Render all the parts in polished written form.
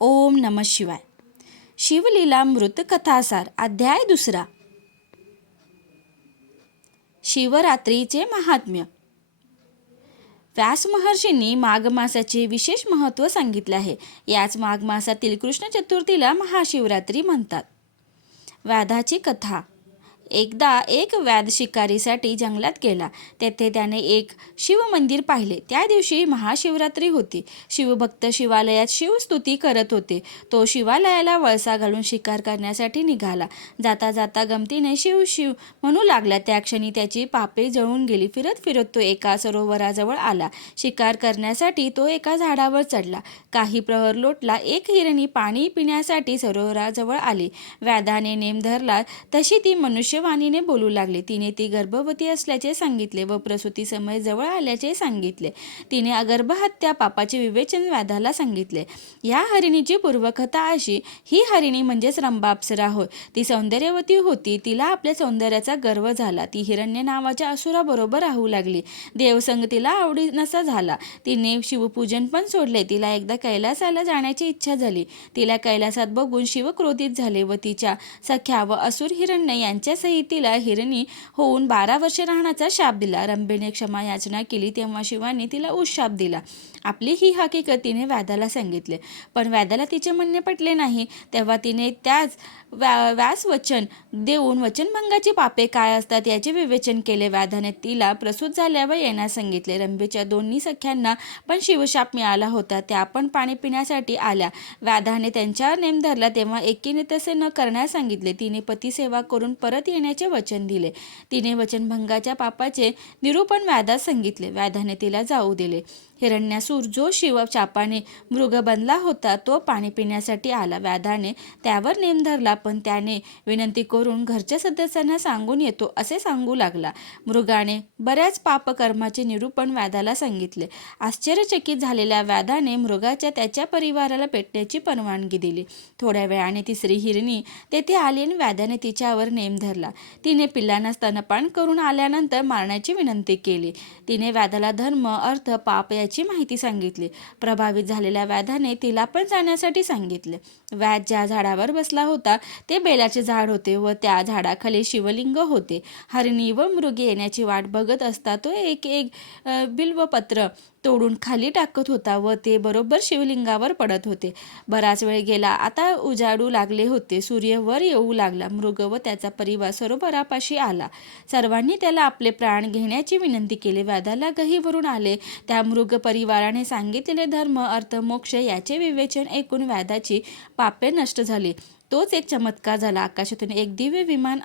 ओम नमः शिवाय. शिवलीलामृत कथासार अध्याय 2. शिवरात्रीचे महात्म्य. व्यास महर्षींनी माघ मासाचे विशेष महत्त्व सांगितले आहे. याच माघ मासातील कृष्ण चतुर्थीला महाशिवरात्री म्हणतात. व्याधाची कथा. एकदा एक व्याध शिकारीसाठी जंगलात गेला. तेथे त्याने एक शिवमंदिर पाहिले. त्या दिवशी महाशिवरात्री होती. शिवभक्त शिवालयात शिवस्तुती करत होते. तो शिवालयाला वळसा घालून शिकार करण्यासाठी निघाला. जाता जाता गमतीने शिव शिव म्हणू लागला. त्या क्षणी त्याची पापे जळून गेली. फिरत फिरत तो एका सरोवराजवळ आला. शिकार करण्यासाठी तो एका झाडावर चढला. काही प्रहर लोटला. एक हिरणी पाणी पिण्यासाठी सरोवराजवळ आली. व्याधाने नेम धरला तशी ती मनुष्यवाणीने बोलू लागली. तिने ती गर्भवती असल्याचे सांगितले व प्रसूती समय जवळ आल्याचे सांगितले. तिने गर्भहत्या पापाचे विवेचन व्याधाला सांगितले. या हरिणीची पूर्वकथा अशी. ही हरिणी म्हणजेच रंभा अप्सरा होय. ती सौंदर्यवती होती. तिला आपल्या सौंदर्याचा गर्व झाला. ती हिरण्य नावाच्या असुराबरोबर राहू लागली. देवसंग तिला आवडीनसा झाला. तिने शिवपूजन पण सोडले. तिला एकदा कैलासाला जाण्याची इच्छा झाली. तिला कैलासात बघून शिव क्रोधित झाले व तिच्या सख्या व असुर हिरण्य यांच्यासहित तिला हिरणी होऊन 12 वर्षे राहण्याचा शाप दिला. रंभेने क्षमा याचना केली तेव्हा शिवाने तिला उशाप दिला. आपली ही हकीकत तिने व्याधाला सांगितले. पण व्याधाला तिचे म्हणणे पटले नाही. तेव्हा तिने त्याच व्यास वचन देऊन वचनभंगाची पापे काय असतात याचे विवेचन केले. व्याधाने तिला प्रसूत झाल्यावर येण्यास सांगितले. रंभेच्या दोन्ही सख्यांना पण शिवशाप मिळाला होता. त्या पण पाणी पिण्यासाठी आल्या. व्याधाने त्यांच्यावर नेम धरला तेव्हा एकीने तसे न करण्यास सांगितले. तिने पतिसेवा करून परत येण्याचे वचन दिले. तिने वचनभंगाच्या पापाचे निरूपण व्याधास सांगितले. व्याधाने तिला जाऊ दिले. हिरण्यासूर जो शिवशापाने मृग बनला होता तो पाणी पिण्यासाठी आला. व्याधाने त्यावर नेम धरला पण त्याने विनंती करून घरच्या सदस्यांना सांगून येतो असे सांगू लागला. मृगाने बऱ्याच पापकर्माचे निरूपण व्याधाला सांगितले. आश्चर्यचकित झालेल्या व्याधाने मृगाच्या त्याच्या परिवाराला पेटण्याची परवानगी दिली. थोड्या वेळाने तिसरी हिरणी तेथे आली आणि व्याधाने तिच्यावर नेम धरला. तिने पिल्लांना स्तनपान करून आल्यानंतर मारण्याची विनंती केली. तिने व्याधाला धर्म अर्थ पाप याची माहिती सांगितली. प्रभावित झालेल्या व्याधाने तिला पण जाण्यासाठी सांगितले. व्याध ज्या झाडावर बसला होता ते बेलाचे झाड होते व त्या झाडाखाली शिवलिंग होते. हरिणी व मृगे येण्याची वाट बघत असता तो एक एक बिल्वपत्र तोडून खाली टाकत होता व ते बरोबर शिवलिंगावर पडत होते. बराच वेळ गेला. आता उजाडू लागले होते. सूर्य वर येऊ लागला. मृग व त्याचा परिवार सरोवरापाशी आला. सर्वांनी त्याला आपले प्राण घेण्याची विनंती केली. व्याधाला गही भरून आले. त्या मृग परिवाराने सांगितलेले धर्म अर्थ मोक्ष याचे विवेचन ऐकून व्याधाची पापे नष्ट झाली. तोच एक चमत्कार झाला. आकाशातून एक दिव्य विमान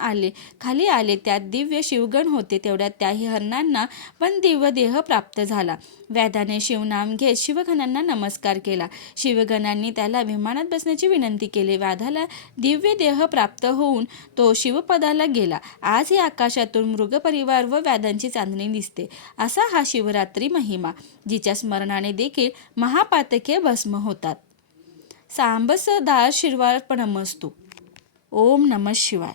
खाली आले. त्यात दिव्य शिवगण होते. तेवढ्यात त्याही हरणांना पण दिव्य देह प्राप्त झाला. व्याधाने शिवनाम घेत शिवगणांना नमस्कार केला. शिवगणांनी त्याला विमानात बसण्याची विनंती केली. व्याधाला दिव्य देह प्राप्त होऊन तो शिवपदाला गेला. आजही आकाशातून मृगपरिवार व व्याधांची चांदणी दिसते. असा हा शिवरात्री महिमा, जिच्या स्मरणाने देखील महापातके भस्म होतात. सांब सदा शिवार्पणमस्तु. ओम नमः शिवाय.